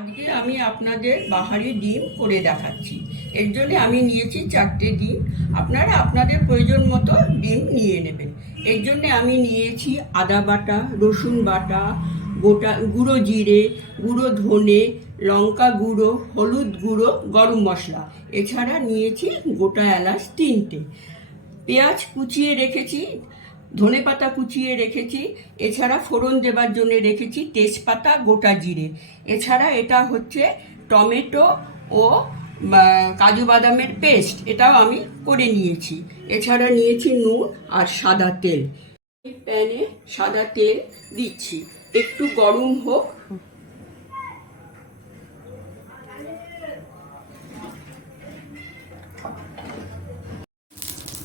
আজকে আমি আপনাদের বাহারি ডিম করে দেখাচ্ছি। এর জন্য আমি নিয়েছি 4টে ডিম। আপনারা আপনাদের প্রয়োজন মতো ডিম নিয়ে নেবেন। এর জন্য আমি নিয়েছি আদা বাটা, রসুন বাটা, গোটা গুঁড়ো জিরে, গুঁড়ো ধনে, লঙ্কা গুঁড়ো, হলুদ গুঁড়ো, গরম মশলা। এছাড়া নিয়েছি গোটা এলাচ 3টে, পেঁয়াজ কুচিয়ে রেখেছি, ধনেপাতা কুচিয়ে রেখেছি। এছাড়া ফোড়ন দেবার জন্য রেখেছি তেজপাতা, গোটা জিরে। এছাড়া এটা হচ্ছে টমেটো ও কাজু বাদামের পেস্ট, এটাও আমি করে নিয়েছি। এছাড়া নিয়েছি নুন আর সাদা তেল। এই প্যানে সাদা তেল দিচ্ছি, একটু গরম হোক।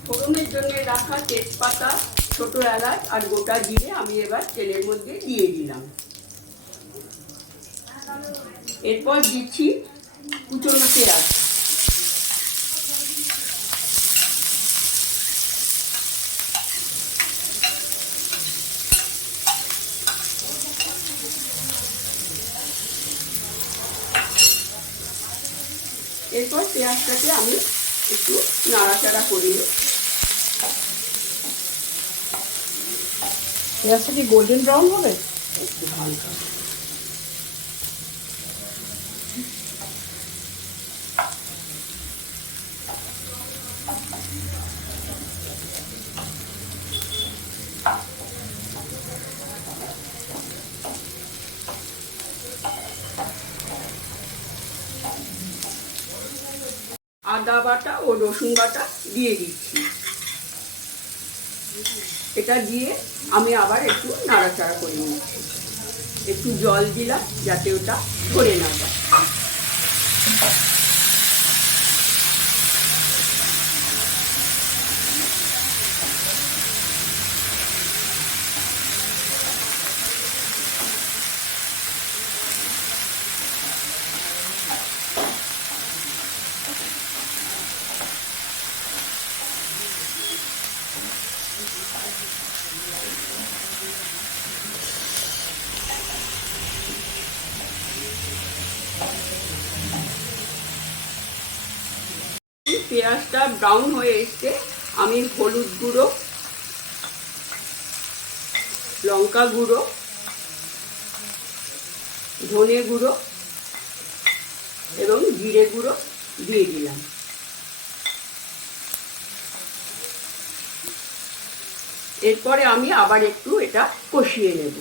ফোড়নের জন্য রাখা তেজপাতা, ছোট এলাচ আর গোটা জিরে আমি এবার তেলের মধ্যে দিয়ে দিলাম। এরপর দিচ্ছি কুচনো পেঁয়াজ। এরপর পেঁয়াজটাকে আমি একটু নাড়াচাড়া করি। পেঁয়াজটা কি গোল্ডেন ব্রাউন হবে? একটু হালকা। আদা বাটা ও রসুন বাটা দিয়ে দিচ্ছি। এটা দিয়ে আমি আবার একটু নাড়াচাড়া করে নিচ্ছি। একটু জল দিলাম যাতে ওটা ধরে না যায়। পেঁয়াজটা ব্রাউন হয়ে এসছে, আমি হলুদ গুঁড়ো, লঙ্কা গুঁড়ো, ধনে গুঁড়ো এবং জিরে গুঁড়ো দিয়ে দিলাম। এরপরে আমি আবার একটু এটা কষিয়ে নেব।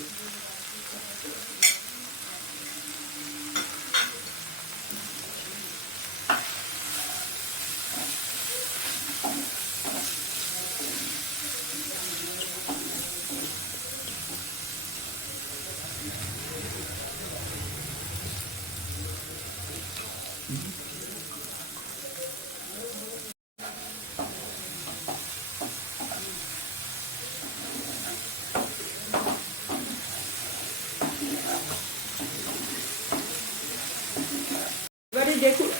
এবারে দেখুন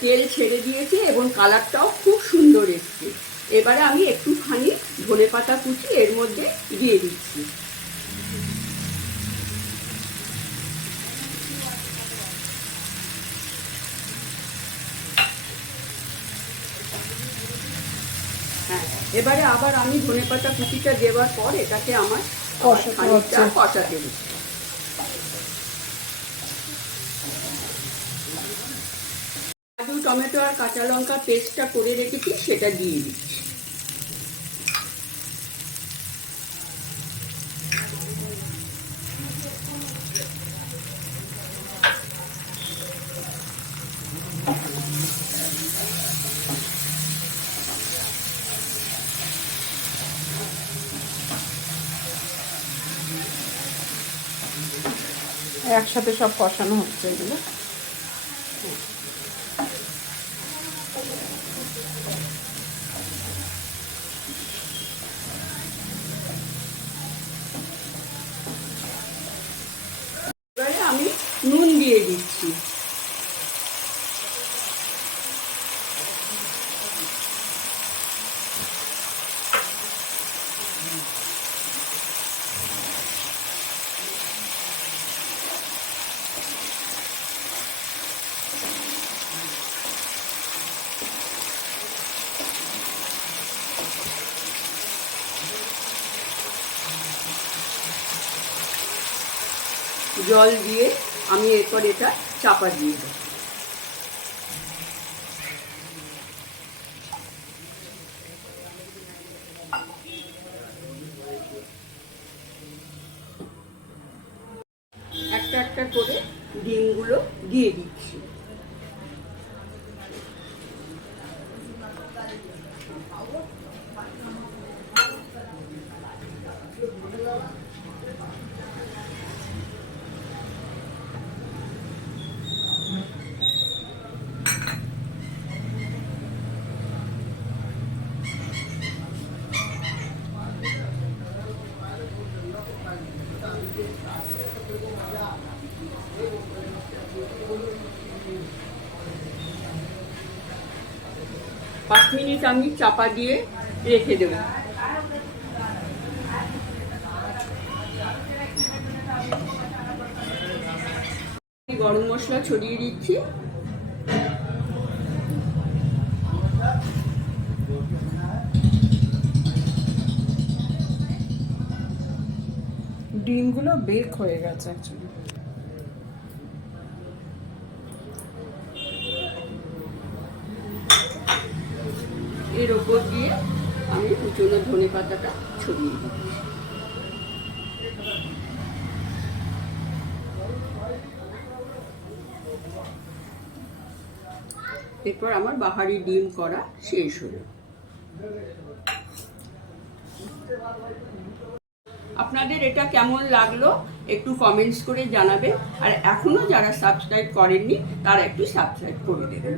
তেল ছেড়ে দিয়েছে এবং কালারটাও খুব সুন্দর এসছে। এবারে আমি একটুখানি ধনেপাতা কুচি এর মধ্যে দিয়ে দিচ্ছি। হ্যাঁ, এবারে আবার আমি ধনেপাতা কুচিটা দেওয়ার পর এটাকে আমার কষাতে দিচ্ছি। কাজু, টমেটো আর কাঁচা লঙ্কা পেস্টটা করে রেখেছি, সেটা দিয়ে দিচ্ছি। একসাথে সব কষানো হচ্ছে এগুলো। এবারে আমি নুন দিয়ে দিচ্ছি। জল দিয়ে আমি এরপর এটা চাপা দিয়ে দেব। একটা একটা করে ডিমগুলো দিয়ে দিচ্ছি। পাঁচ মিনিট আমি চাপা দিয়ে রেখে দেব। গরম মশলা ছড়িয়ে দিচ্ছি। ডিমগুলো বেক হয়ে গেছে অ্যাকচুয়ালি। এর ওপর দিয়ে আমি কুচনো ধনে পাতাটা ছড়িয়ে দিই। এরপর আমার বাহারি ডিম করা শেষ হলো। আপনাদের এটা কেমন লাগলো একটু কমেন্টস করে জানাবেন, আর এখনো যারা সাবস্ক্রাইব করেননি তারা একটু সাবস্ক্রাইব করে দেবেন।